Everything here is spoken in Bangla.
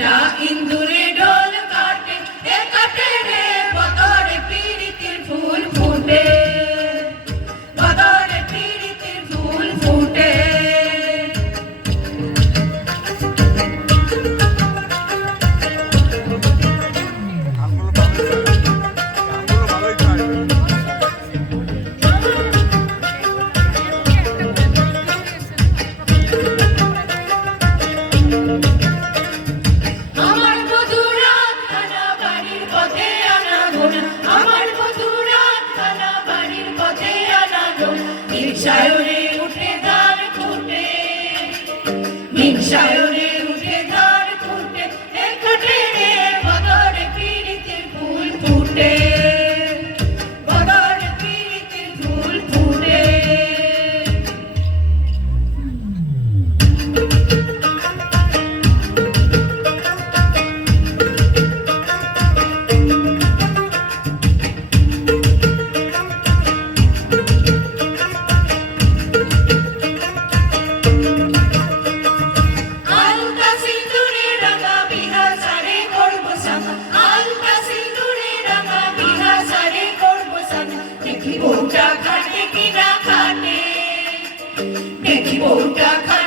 বেটা ইন্দুরে ডোল কাটে এ কাটে রে বদরে পীড়িতির ফুল ফুটে বদরে পীড়িতির ফুল ফুটে মিনসায়রে উঠে ধার ফুটে মিনসায়রে উঠে ধার ফুটে এ কাটে রে বদরে পীড়িতির ফুল ফুটে বদরে পীড়িতির ফুল ফুটে দেখি বউটা খাটে